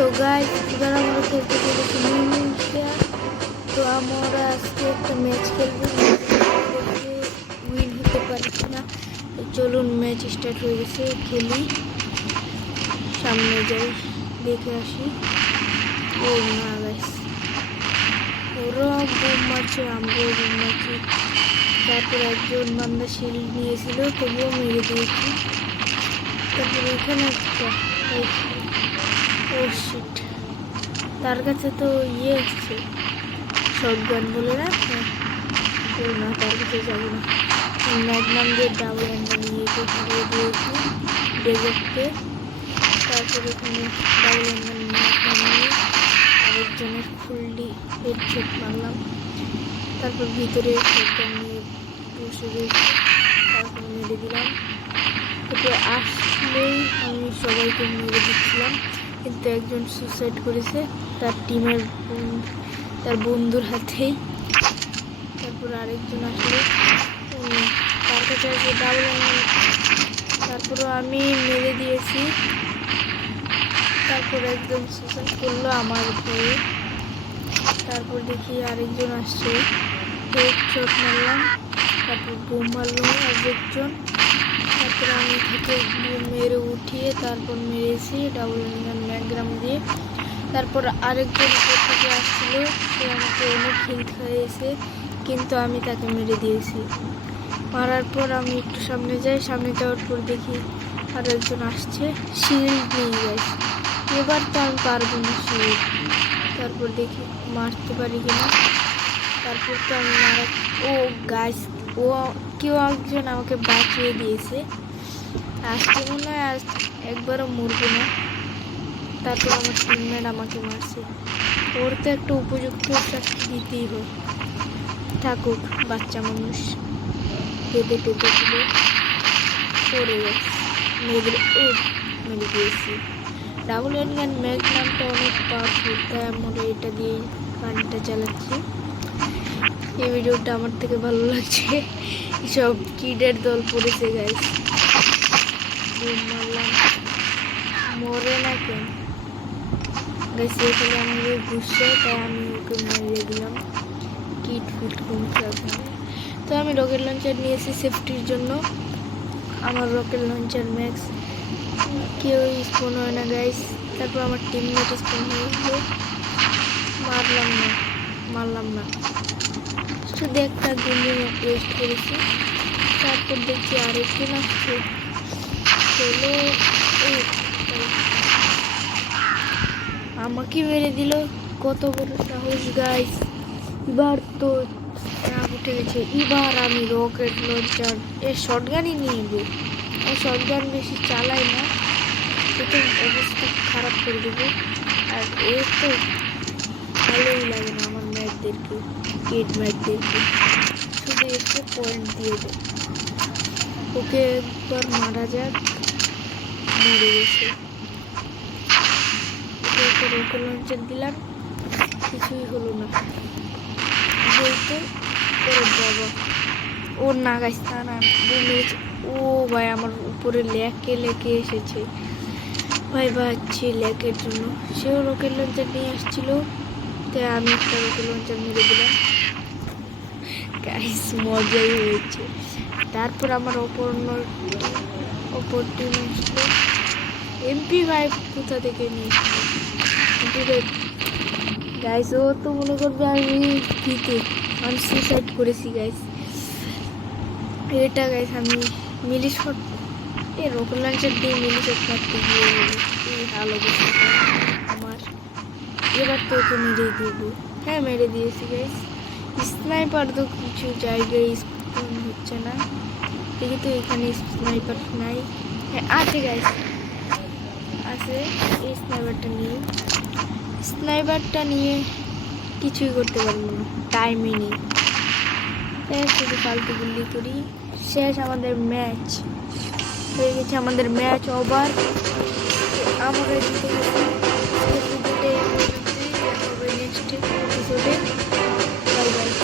তো গাইস এবার আমরা খেলতে চলেছি নিউমিনশিয়া। তো আমরা আজকে একটা ম্যাচ খেলবো, উইন হতে পারছি না। তো চলুন ম্যাচ স্টার্ট হয়ে গেছে, খেলি, সামনে যাই, দেখে আসি। ও না গাইস, ওরা বোম মারছে, আমরাও বোম মারছি। তারপর একজন বান্দা শিল্ড নিয়েছিল, তবুও মেরে দিয়েছি। তারপর এখানে একটা ও শিট, তার কাছে তো ইয়ে এসছে, শটগান বলে না। ও না, তার কাছে যাবো না। ম্যাগনাম দিয়ে ডাবল অ্যাঙ্গেল নিয়ে হারিয়ে দিয়েছি ডেজার্টকে। তারপর এখানে ডাবল অ্যাঙ্গেল ম্যাগনাম নিয়ে আরেকজনের ফুললি হেডশট মারলাম। তারপর ভিতরে শটগান নিয়ে বসে রয়েছে, তারপর মেরে দিলাম। তারপর আসলেই আমি সবাইকে মেরে দিচ্ছিলাম, কিন্তু একজন সুসাইড করেছে তার টিমের তার বন্ধুর হাতেই। তারপর আরেকজন আসলে তার কাছে আসে ডাবল অ্যাঙ্গেল, তারপরও আমি মেরে দিয়েছি। তারপর একজন সুসাইড করলো আমার ভয়ে। তারপর দেখি আরেকজন আসছে, হেডশট মারলাম, তারপর বোম মারলো আরেকজন। তারপর আমি থেকে মেরে উঠিয়ে তারপর মেরেছি ডাবল অ্যাঙ্গেল ম্যাগনাম দিয়ে। তারপর আরেকজন উপর থেকে আসছিল, সে আমাকে অনেক হিল খাইয়েছে, কিন্তু আমি তাকে মেরে দিয়েছি। মারার পর আমি একটু সামনে যাই, সামনে যাওয়ার পর দেখি আরও একজন আসছে শিল্ড নিয়ে গেছে। এবার তো আমি পারবো না শিল্ড। তারপর দেখি মারতে পারি কিনা। তারপর তো আমি ও গাছ, ও কেউ একজন আমাকে বাঁচিয়ে দিয়েছে। আজকে মনে হয় আজ একবারও মরবো না। তারপর আমার টিমমেট আমাকে মারছে। ওর তো একটা উপযুক্ত শাস্তি দিতেই হয়। থাকুক, বাচ্চা মানুষ, কেঁদে টেঁদে ছিল, পড়ে গেছে, মেরে দিয়েছি। ডাবল অ্যাঙ্গেল ম্যাগনামটা অনেক পাওয়ারফুল, তাই আমরা এটা দিয়েই গানটা চালাচ্ছি। এই ভিডিওটা আমার থেকে ভালো লাগছে। সব কিডের দল পড়েছে গাইস, মারলাম, মরে না কেন গাইস? এখানে আমাদের ঘুরছে, তাই আমি ওকে মেরে দিলাম। কিট ফিট কমছে আপনার। তো আমি রকেট লঞ্চার নিয়েছি সেফটির জন্য। আমার রকেট লঞ্চার ম্যাক্স, কেউ স্পন হয় না গাইস। তারপর আমার টিমমেট স্পন হয়ে গেল, মারলাম না, শুধু একটা গুলি ওয়েস্ট করেছি। তারপর দেখছি আরেকজন আসছে, চলো, আমাকে মেরে দিল। কত বড় সাহস গাইস! এবার তো রাগ উঠে গেছে। এবার আমি রকেট লঞ্চার শটগানই নিয়ে যাই। শটগান বেশি চালাই না, এতে অবস্থা খারাপ করে দেবো। আর তো ভালোই লাগে না আমার ম্যাচদেরকে, ম্যাচদেরকে শুধু একটু পয়েন্ট দিয়ে দেয়। ওকে একবার মারা যাক, মরে গেছে। ওকে রকেট লঞ্চার দিলাম, কিছুই হলো না। বলতে ওর বাবা, ওর না গাছ তা না, ও ভাই আমার উপরে লেকে এসেছে ভাই, ভাবছি লেকের জন্য। সেও রকেট লঞ্চার নিয়ে আসছিল, তাই আমি একটা রকেট লঞ্চার মেরে দিলাম। গাইস মজাই হয়েছে। তারপর আমার অপর টিম আসলো, MP5 কোথা থেকে নিয়েছিল। MP5 গাইস, ও তো মনে করবে আমি সুইসাইড করেছি গাইস। এটা গাইস আমি মিলি শট, রকেট লঞ্চার দিয়ে মিলি শট মারতে গিয়ে এই হাল অবস্থা আমার। এবার তো ওকে মেরেই দেবো। হ্যাঁ, মেরে দিয়েছি গাইস। স্নাইপার তো কিছু জায়গায় স্পন হচ্ছে না, দেখি তো এখানে স্নাইপার নাই। হ্যাঁ আছে গাইস, আছে। এই স্নাইপারটা নিয়ে কিছুই করতে পারবো না, টাইমই নেই। শুধু ফালতু গুলি করি। শেষ আমাদের ম্যাচ হয়ে গেছে, আমাদের ম্যাচ ওভার। আমরা জিতে গেছি। নেক্সট এপিসোডে